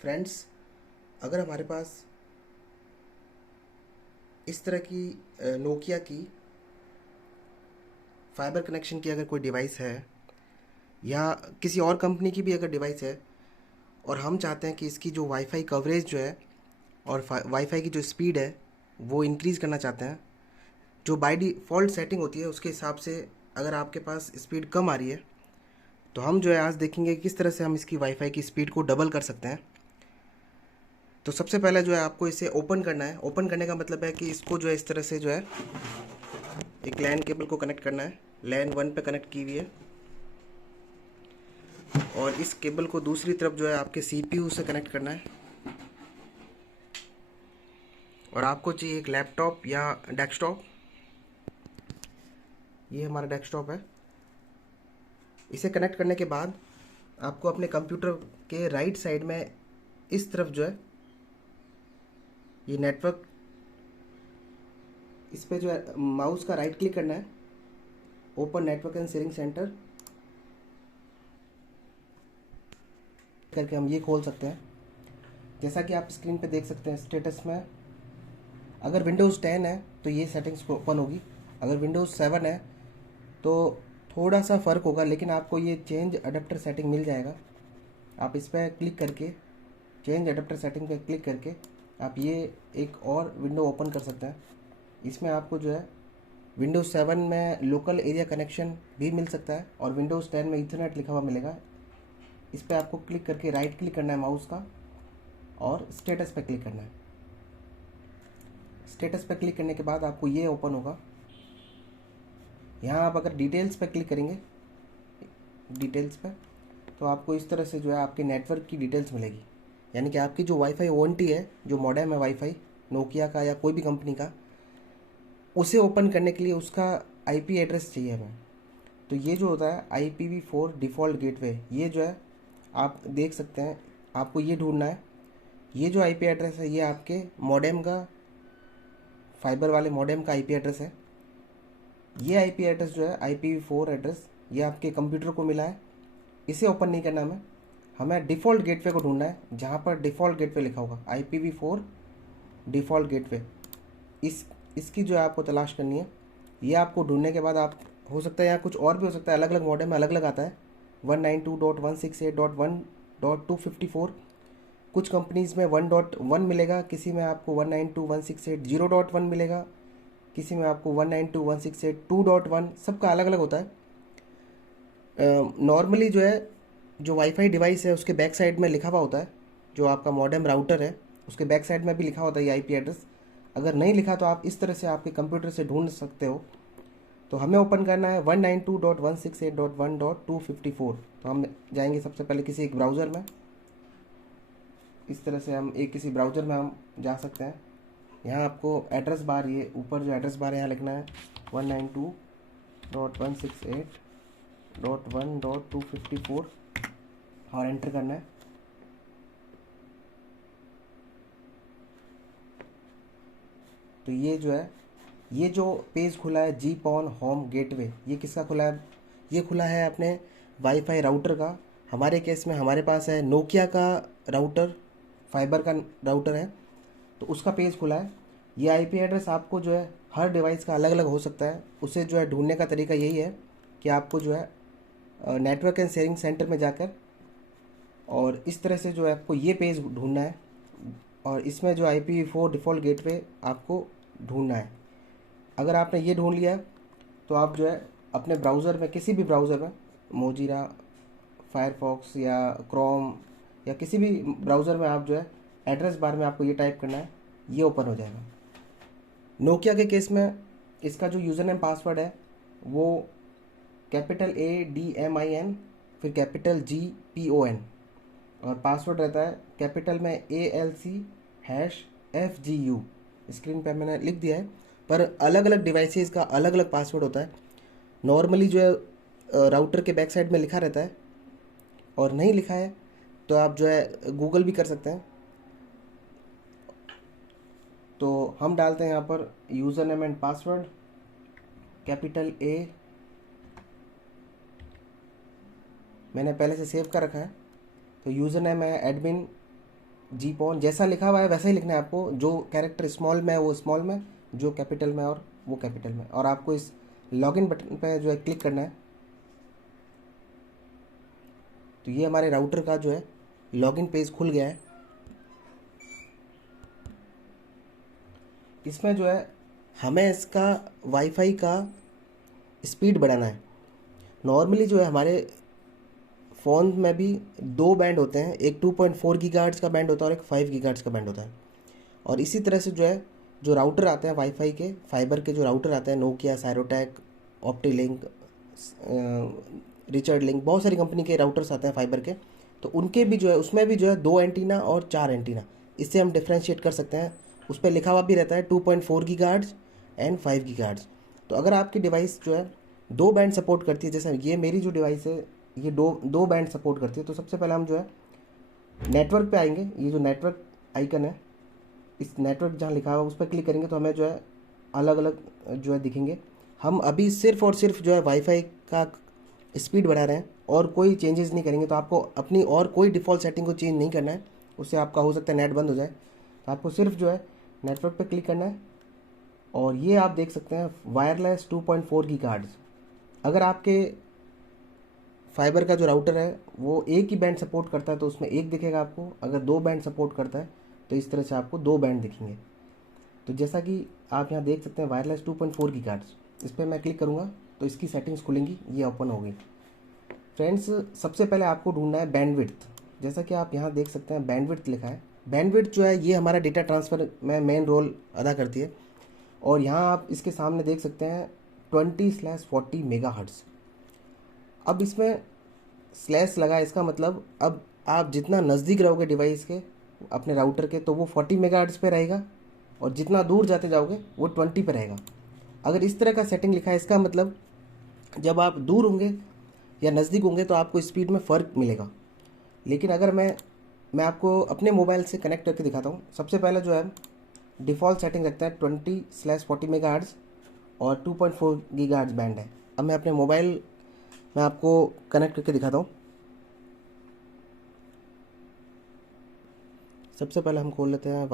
Friends, अगर हमारे पास इस तरह की नोकिया की फाइबर कनेक्शन की अगर कोई डिवाइस है या किसी और कंपनी की भी अगर डिवाइस है और हम चाहते हैं कि इसकी जो वाईफाई कवरेज जो है और वाईफाई की जो स्पीड है वो इंक्रीज़ करना चाहते हैं, जो बाय डिफ़ॉल्ट सेटिंग होती है उसके हिसाब से अगर आपके पास स्पीड कम आ रही है तो हम जो है आज देखेंगे किस तरह से हम इसकी वाईफाई की स्पीड को डबल कर सकते हैं। तो सबसे पहले जो है आपको इसे ओपन करना है। ओपन करने का मतलब है कि इसको जो है इस तरह से जो है एक लैन केबल को कनेक्ट करना है। लैन 1 पे कनेक्ट की हुई है और इस केबल को दूसरी तरफ जो है आपके सीपीयू से कनेक्ट करना है। और आपको चाहिए एक लैपटॉप या डेस्कटॉप। ये हमारा डेस्कटॉप है। इसे कनेक्ट करने के बाद आपको अपने कंप्यूटर के राइट साइड में इस तरफ जो है ये नेटवर्क, इस पे जो है माउस का राइट क्लिक करना है। Open network and sharing centre करके हम ये खोल सकते हैं। जैसा कि आप स्क्रीन पे देख सकते हैं स्टेटस में, अगर विंडोज़ 10 है तो ये सेटिंग्स ओपन होगी। अगर विंडोज़ 7 है तो थोड़ा सा फ़र्क होगा, लेकिन आपको ये चेंज अडेप्टर सेटिंग मिल जाएगा। आप इस पर क्लिक करके चेंज अडेप्टर सेटिंग पे क्लिक करके आप ये एक और विंडो ओपन कर सकते हैं। इसमें आपको जो है विंडोज़ 7 में लोकल एरिया कनेक्शन भी मिल सकता है और विंडोज़ 10 में इथरनेट लिखा हुआ मिलेगा। इस पर आपको क्लिक करके राइट क्लिक करना है माउस का और स्टेटस पे क्लिक करना है। स्टेटस पे क्लिक करने के बाद आपको ये ओपन होगा। यहाँ आप अगर डिटेल्स पे क्लिक करेंगे, डिटेल्स पे, तो आपको इस तरह से जो है आपके नेटवर्क की डिटेल्स मिलेगी। यानी कि आपकी जो वाईफाई ओएनटी है, जो मॉडेम है वाईफाई नोकिया का या कोई भी कंपनी का, उसे ओपन करने के लिए उसका आईपी एड्रेस चाहिए हमें। तो ये जो होता है IPv4 डिफ़ॉल्ट गेटवे, ये जो है आप देख सकते हैं, आपको ये ढूंढना है। ये जो आईपी एड्रेस है ये आपके मॉडेम का, फाइबर वाले मॉडेम का आईपी एड्रेस है। ये आईपी एड्रेस जो है IPv4 एड्रेस, ये आपके कंप्यूटर को मिला है। इसे ओपन नहीं करना हमें, हमें डिफ़ॉल्ट गेटवे को ढूंढना है जहाँ पर डिफ़ॉल्ट गेटवे लिखा होगा IPv4 डिफ़ॉल्ट गेटवे। इसकी जो है आपको तलाश करनी है। ये आपको ढूंढने के बाद आप, हो सकता है यहाँ कुछ और भी हो सकता है, अलग अलग मॉडेम में अलग अलग आता है। 192.168.1.254, कुछ कंपनीज़ में 1.1 मिलेगा, किसी में आपको 192.168.0.1 मिलेगा, किसी में आपको 192.168.2.1, सबका अलग अलग होता है। नॉर्मली जो है जो वाईफाई डिवाइस है उसके बैक साइड में लिखा हुआ होता है, जो आपका मॉडेम राउटर है उसके बैक साइड में भी लिखा होता है ये आईपी एड्रेस। अगर नहीं लिखा तो आप इस तरह से आपके कंप्यूटर से ढूंढ सकते हो। तो हमें ओपन करना है 192.168.1.254। तो हम जाएंगे सबसे पहले किसी एक ब्राउज़र में। इस तरह से हम एक किसी ब्राउज़र में हम जा सकते हैं। यहाँ आपको एड्रेस बार, ये ऊपर जो एड्रेस बार है यहाँ लिखना है 192.168.1.254 और एंटर करना है। तो ये जो है, ये जो पेज खुला है GPON होम गेटवे, ये किसका खुला है? ये खुला है अपने वाईफाई राउटर का। हमारे केस में हमारे पास है नोकिया का राउटर, फाइबर का राउटर है, तो उसका पेज खुला है। ये आईपी एड्रेस आपको जो है हर डिवाइस का अलग अलग हो सकता है। उसे जो है ढूंढने का तरीका यही है कि आपको जो है नेटवर्क एंड शेयरिंग सेंटर में जाकर और इस तरह से जो है आपको ये पेज ढूंढना है और इसमें जो IPv4 डिफ़ॉल्ट गेटवे आपको ढूंढना है। अगर आपने ये ढूंढ लिया तो आप जो है अपने ब्राउज़र में, किसी भी ब्राउज़र में, मोजिरा, फायरफॉक्स या क्रोम या किसी भी ब्राउज़र में आप जो है एड्रेस बार में आपको ये टाइप करना है, ये ओपन हो जाएगा। नोकिया के केस में इसका जो यूज़र नेम पासवर्ड है वो कैपिटल ADMIN फिर कैपिटल GPON और पासवर्ड रहता है कैपिटल में ALC#FGU। स्क्रीन पे मैंने लिख दिया है, पर अलग अलग डिवाइसेस का अलग अलग पासवर्ड होता है। नॉर्मली जो है राउटर के बैक साइड में लिखा रहता है, और नहीं लिखा है तो आप जो है गूगल भी कर सकते हैं। तो हम डालते हैं यहाँ पर user name and password capital A, मैंने पहले से सेव कर रखा है। तो यूज़र नेम है एडमिन जीपॉन जैसा लिखा हुआ है वैसा ही लिखना है आपको। जो कैरेक्टर स्मॉल में है वो स्मॉल में, जो कैपिटल में और वो कैपिटल में। और आपको इस लॉगिन बटन पे जो है क्लिक करना है। तो ये हमारे राउटर का जो है लॉगिन पेज खुल गया है। इसमें जो है हमें इसका वाईफाई का स्पीड बढ़ाना है। नॉर्मली जो है हमारे फ़ोन में भी दो बैंड होते हैं, एक 2.4 गीगाहर्ट्ज़ का बैंड होता है और एक 5 गीगाहर्ट्ज़ का बैंड होता है। और इसी तरह से जो है जो राउटर आते हैं वाईफाई के फाइबर के जो राउटर आते हैं, नोकिया, साइरोटेक, ऑप्टीलिंक, रिचर्ड लिंक, बहुत सारी कंपनी के राउटर्स आते हैं फाइबर के। तो उनके भी जो है उसमें भी जो है 2 एंटीना और 4 एंटीना, इससे हम डिफ्रेंशिएट कर सकते हैं। उस पर लिखा हुआ भी रहता है 2.4 गीगाहर्ट्ज़ एंड 5 गीगाहर्ट्ज़। तो अगर आपकी डिवाइस जो है दो बैंड सपोर्ट करती है, जैसे ये मेरी जो डिवाइस है ये दो दो बैंड सपोर्ट करती है, तो सबसे पहले हम जो है नेटवर्क पे आएंगे। ये जो नेटवर्क आइकन है, इस नेटवर्क जहाँ लिखा हुआ उस पर क्लिक करेंगे तो हमें जो है अलग अलग जो है दिखेंगे। हम अभी सिर्फ और सिर्फ जो है वाईफाई का स्पीड बढ़ा रहे हैं और कोई चेंजेस नहीं करेंगे। तो आपको अपनी और कोई डिफ़ॉल्ट सेटिंग को चेंज नहीं करना है, उससे आपका हो सकता है नेट बंद हो जाए। तो आपको सिर्फ जो है नेटवर्क पे क्लिक करना है। और ये आप देख सकते हैं वायरलेस 2.4 गीगाहर्ट्ज़। अगर आपके फाइबर का जो राउटर है वो एक ही बैंड सपोर्ट करता है तो उसमें एक दिखेगा आपको। अगर दो बैंड सपोर्ट करता है तो इस तरह से आपको दो बैंड दिखेंगे। तो जैसा कि आप यहाँ देख सकते हैं वायरलेस 2.4 गीगाहर्ट्ज़, इस पर मैं क्लिक करूँगा तो इसकी सेटिंग्स खुलेंगी, ये ओपन होगी। फ्रेंड्स, सबसे पहले आपको ढूंढना है बैंडविड्थ। जैसा कि आप यहाँ देख सकते हैं बैंडविड्थ लिखा है। बैंडविड्थ जो है ये हमारा डेटा ट्रांसफ़र में मेन रोल अदा करती है। और यहाँ आप इसके सामने देख सकते हैं 20/40 मेगाहर्ट्ज़। अब इसमें स्लैश लगा है, इसका मतलब अब आप जितना नज़दीक रहोगे डिवाइस के अपने राउटर के तो वो 40 मेगाहर्ट्ज़ पे रहेगा, और जितना दूर जाते जाओगे वो 20 पे रहेगा। अगर इस तरह का सेटिंग लिखा है इसका मतलब जब आप दूर होंगे या नज़दीक होंगे तो आपको स्पीड में फ़र्क मिलेगा। लेकिन अगर मैं आपको अपने मोबाइल से कनेक्ट करके दिखाता हूँ। सबसे पहले जो है डिफ़ॉल्ट सेटिंग रखता है 20/40 मेगाहर्ट्ज़ और 2.4 गीगाहर्ट्ज़ बैंड है। अब मैं अपने मोबाइल में आपको कनेक्ट करके दिखाता हूँ। सबसे पहले हम खोल लेते हैं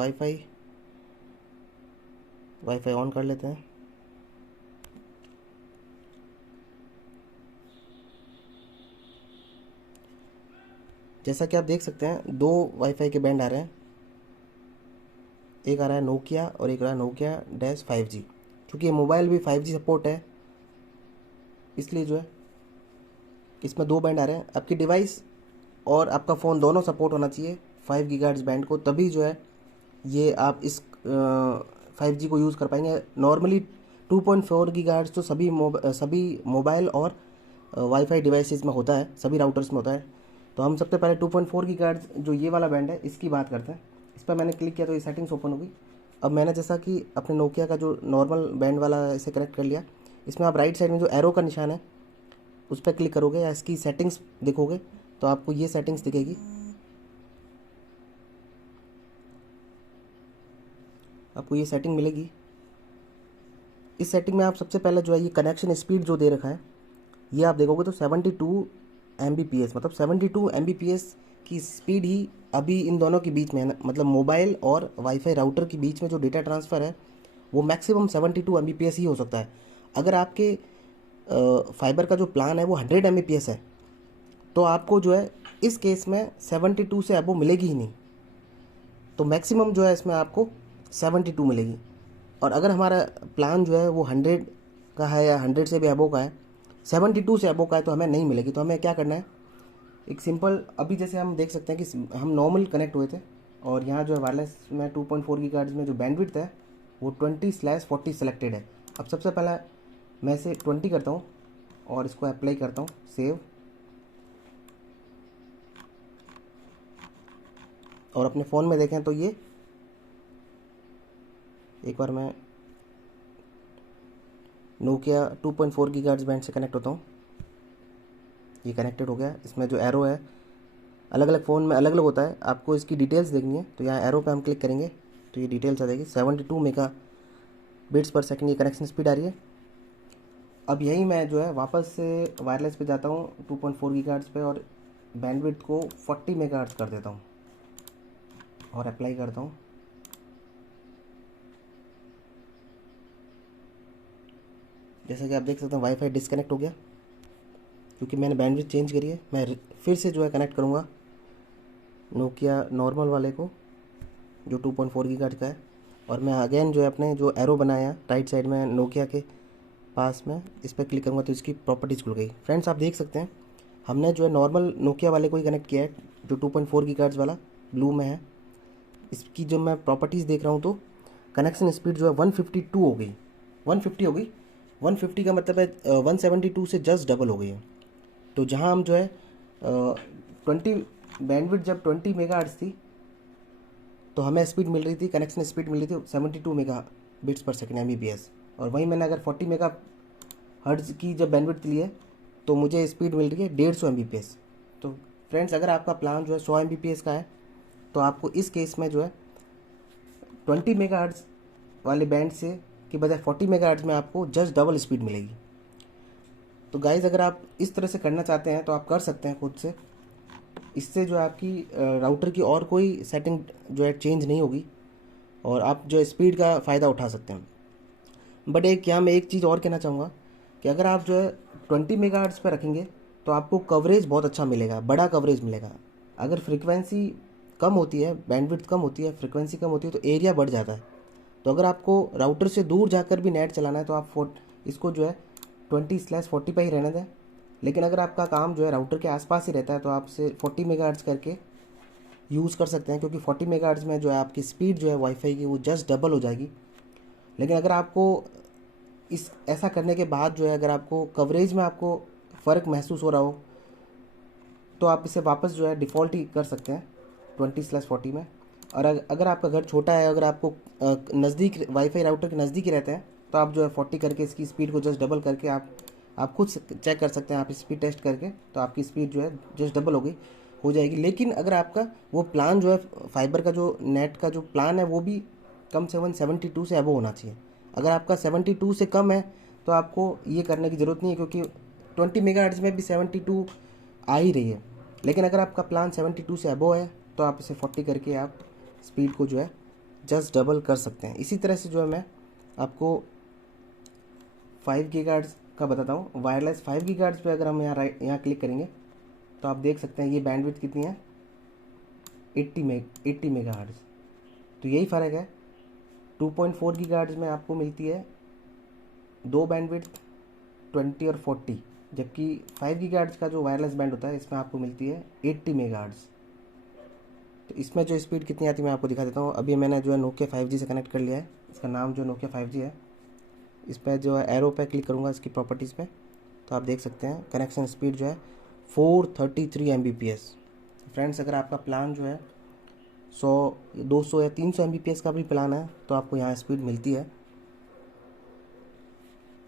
वाईफाई ऑन कर लेते हैं। जैसा कि आप देख सकते हैं दो वाईफाई के बैंड आ रहे हैं, एक आ रहा है नोकिया और एक आ रहा है नोकिया डैश 5G। क्योंकि ये मोबाइल भी 5G सपोर्ट है इसलिए जो है इसमें दो बैंड आ रहे हैं। आपकी डिवाइस और आपका फ़ोन दोनों सपोर्ट होना चाहिए 5 गीगाहर्ट्ज़ बैंड को, तभी जो है ये आप इस 5G को यूज़ कर पाएंगे। नॉर्मली 2.4 गीगाहर्ट्ज़ तो सभी मोबाइल और वाईफाई डिवाइसेस में होता है, सभी राउटर्स में होता है। तो हम सबसे पहले 2.4 गीगाहर्ट्ज़ जो ये वाला बैंड है इसकी बात करते हैं। इस पर मैंने क्लिक किया तो ये सेटिंग्स ओपन होगी। अब मैंने जैसा कि अपने नोकिया का जो नॉर्मल बैंड वाला इसे कनेक्ट कर लिया। इसमें आप राइट साइड में जो एरो का निशान है उस पर क्लिक करोगे या इसकी सेटिंग्स देखोगे तो आपको ये सेटिंग्स दिखेगी। आपको ये सेटिंग मिलेगी। इस सेटिंग में आप सबसे पहले जो है ये कनेक्शन स्पीड जो दे रखा है ये आप देखोगे तो 72 Mbps, मतलब 72 Mbps की स्पीड ही अभी इन दोनों के बीच में है ना, मतलब मोबाइल और वाईफाई राउटर के बीच में जो डेटा ट्रांसफ़र है वो मैक्सिमम 72 Mbps ही हो सकता है। अगर आपके फाइबर का जो प्लान है वो 100 Mbps है तो आपको जो है इस केस में 72 से अबो मिलेगी ही नहीं। तो मैक्सिमम जो है इसमें आपको 72 मिलेगी। और अगर हमारा प्लान जो है वो 100 का है या 100 से भी अबो का है, 72 से अबो का है तो हमें नहीं मिलेगी। तो हमें क्या करना है, एक सिंपल, अभी जैसे हम देख सकते हैं कि हम नॉर्मल कनेक्ट हुए थे और यहाँ जो है वायरलेस में 2.4 गीगाहर्ट्ज़ में जो बैंडविड्थ है वो 20/40 सेलेक्टेड है। अब सबसे पहला मैं इसे 20 करता हूँ और इसको अप्लाई करता हूँ, सेव। और अपने फ़ोन में देखें तो ये एक बार मैं नोकिया 2.4 गीगाहर्ट्ज़ बैंड से कनेक्ट होता हूँ, ये कनेक्टेड हो गया। इसमें जो एरो है अलग अलग फ़ोन में अलग अलग होता है, आपको इसकी डिटेल्स देखनी है तो यहाँ एरो पे हम क्लिक करेंगे तो ये डिटेल्स आ जाएगी। 72 मेगाबिट्स पर सेकंड ये कनेक्शन स्पीड आ रही है। अब यही मैं जो है वापस से वायरलेस पे जाता हूँ 2.4 गीगाहर्ट्ज़ पे और बैंडविड्थ को 40 मेगाहर्ट्ज़ कर देता हूँ। और अप्लाई करता हूँ। जैसा कि आप देख सकते हैं वाईफाई डिस्कनेक्ट हो गया क्योंकि मैंने बैंडविड्थ चेंज करी है। मैं फिर से जो है कनेक्ट करूँगा नोकिया नॉर्मल वाले को जो 2.4 गीगाहर्ट्ज़ का है, और मैं अगेन जो है अपने जो एरो बनाया राइट साइड में नोकिया के पास में, इस पर क्लिक करूँगा तो इसकी प्रॉपर्टीज़ खुल गई। फ्रेंड्स आप देख सकते हैं हमने जो है नॉर्मल नोकिया वाले को ही कनेक्ट किया है जो 2.4 गीगाहर्ट्ज़ वाला ब्लू में है। इसकी जब मैं प्रॉपर्टीज़ देख रहा हूँ तो कनेक्शन स्पीड जो है 152 हो गई, 150 हो गई। 150 का मतलब है 172 से जस्ट डबल हो गई है। तो जहाँ हम जो है 20 बैंडविड्थ जब 20 मेगाहर्ट्ज़ थी तो हमें स्पीड मिल रही थी, कनेक्शन स्पीड मिल रही थी 72 मेगा बिट्स पर सेकेंड MBPS। और वहीं मैंने अगर 40 मेगा हर्ट्ज़ की जब बैंडविड्थ ली है तो मुझे स्पीड मिल रही है 150 MBPS। तो फ्रेंड्स अगर आपका प्लान जो है 100 MBPS का है तो आपको इस केस में जो है 20 मेगाहर्ट्ज़ वाले बैंड से की बजाय 40 मेगाहर्ट्ज़ में आपको जस्ट डबल स्पीड मिलेगी। तो गाइज़ अगर आप इस तरह से करना चाहते हैं तो आप कर सकते हैं खुद से। इससे जो है आपकी राउटर की और कोई सेटिंग जो है चेंज नहीं होगी और आप जो स्पीड का फ़ायदा उठा सकते हैं। बट यहाँ मैं एक चीज़ और कहना चाहूँगा कि अगर आप जो है 20 मेगाहर्ट्ज़ पर रखेंगे तो आपको कवरेज बहुत अच्छा मिलेगा, बड़ा कवरेज मिलेगा। अगर फ्रीक्वेंसी कम होती है, बैंडविड्थ कम होती है, फ्रीक्वेंसी कम होती है तो एरिया बढ़ जाता है। तो अगर आपको राउटर से दूर जाकर भी नेट चलाना है तो आप इसको जो है 20/40 पर ही रहने दें। लेकिन अगर आपका काम जो है राउटर के आसपास ही रहता है तो आप से 40 मेगाहर्ट्ज़ करके यूज़ कर सकते हैं, क्योंकि 40 मेगाहर्ट्ज़ में जो है आपकी स्पीड जो है वाईफाई की वो जस्ट डबल हो जाएगी। लेकिन अगर आपको इस ऐसा करने के बाद जो है अगर आपको कवरेज में आपको फ़र्क महसूस हो रहा हो तो आप इसे वापस जो है डिफ़ॉल्ट ही कर सकते हैं 20/40 में। और अगर आपका घर छोटा है, अगर आपको नज़दीक वाईफाई राउटर के नज़दीक ही रहते हैं तो आप जो है 40 करके इसकी स्पीड को जस्ट डबल करके आप खुद चेक कर सकते हैं। आप स्पीड टेस्ट करके तो आपकी स्पीड जो है जस्ट डबल हो जाएगी। लेकिन अगर आपका वो प्लान जो है फाइबर का जो नेट का जो प्लान है वो भी कम से कम 72 से अबव होना चाहिए। अगर आपका 72 से कम है तो आपको ये करने की ज़रूरत नहीं है, क्योंकि 20 मेगाहर्ट्ज़ में भी 72 आ ही रही है। लेकिन अगर आपका प्लान 72 से अबव है तो आप इसे 40 करके आप स्पीड को जो है जस्ट डबल कर सकते हैं। इसी तरह से जो है मैं आपको 5 गीगाहर्ट्ज़ का बताता हूँ। वायरलेस 5 गीगाहर्ट्ज़ पे अगर हम यहाँ क्लिक करेंगे तो आप देख सकते हैं ये बैंडविड्थ कितनी है, 80 मेगाहर्ट्ज़। तो यही फ़र्क है, 2.4 गीगाहर्ट्ज़ में आपको मिलती है दो बैंडविड्थ 20 और 40, जबकि 5 गीगाहर्ट्ज़ का जो वायरलेस बैंड होता है इसमें आपको मिलती है 80 मेगाहर्ट्ज़। तो इसमें जो स्पीड कितनी आती है मैं आपको दिखा देता हूँ। अभी मैंने जो है नोकिया 5G से कनेक्ट कर लिया है, इसका नाम जो नोकिया 5G है। इस पर जो है एरो पे क्लिक करूँगा इसकी प्रॉपर्टीज़ पे तो आप देख सकते हैं कनेक्शन स्पीड जो है 433 MBPS। फ्रेंड्स अगर आपका प्लान जो है 100, 200 या 300 MBPS का भी प्लान है तो आपको यहाँ स्पीड मिलती है।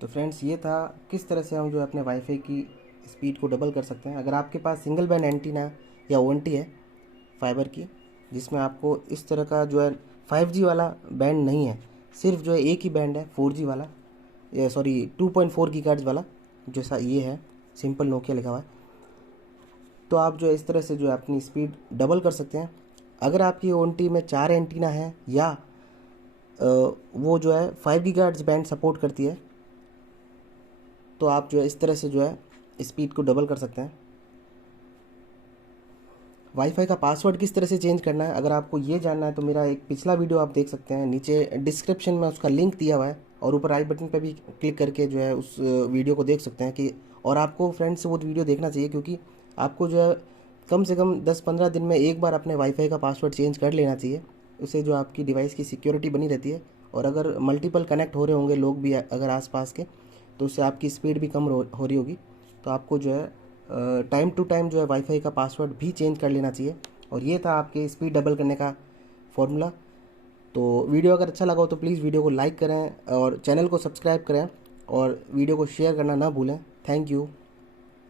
तो फ्रेंड्स ये था किस तरह से हम जो है अपने वाईफाई की स्पीड को डबल कर सकते हैं। अगर आपके पास सिंगल बैंड एंटीना या ONT है फाइबर की, जिसमें आपको इस तरह का जो है 5G वाला बैंड नहीं है, सिर्फ जो है एक ही बैंड है 4G वाला, 2.4 गीगाहर्ट्ज़ वाला, जैसा ये है सिंपल नोकिया लिखा हुआ है, तो आप जो है इस तरह से जो है अपनी स्पीड डबल कर सकते हैं। अगर आपकी ONT में 4 एंटीना है या वो जो है 5 गीगाहर्ट्ज़ बैंड सपोर्ट करती है तो आप जो है इस तरह से जो है स्पीड को डबल कर सकते हैं। वाईफाई का पासवर्ड किस तरह से चेंज करना है अगर आपको ये जानना है तो मेरा एक पिछला वीडियो आप देख सकते हैं, नीचे डिस्क्रिप्शन में उसका लिंक दिया हुआ है और ऊपर आई बटन पे भी क्लिक करके जो है उस वीडियो को देख सकते हैं कि। और आपको फ्रेंड्स वो वीडियो देखना चाहिए, क्योंकि आपको जो है कम से कम 10-15 दिन में एक बार अपने वाईफाई का पासवर्ड चेंज कर लेना चाहिए। उससे जो आपकी डिवाइस की सिक्योरिटी बनी रहती है, और अगर मल्टीपल कनेक्ट हो रहे होंगे लोग भी अगर आसपास के, तो उससे आपकी स्पीड भी कम हो रही होगी। तो आपको जो है टाइम टू टाइम जो है वाईफाई का पासवर्ड भी चेंज कर लेना चाहिए। और ये था आपके स्पीड डबल करने का फॉर्मूला। तो वीडियो अगर अच्छा लगा हो तो प्लीज़ वीडियो को लाइक करें और चैनल को सब्सक्राइब करें और वीडियो को शेयर करना ना भूलें। Thank you.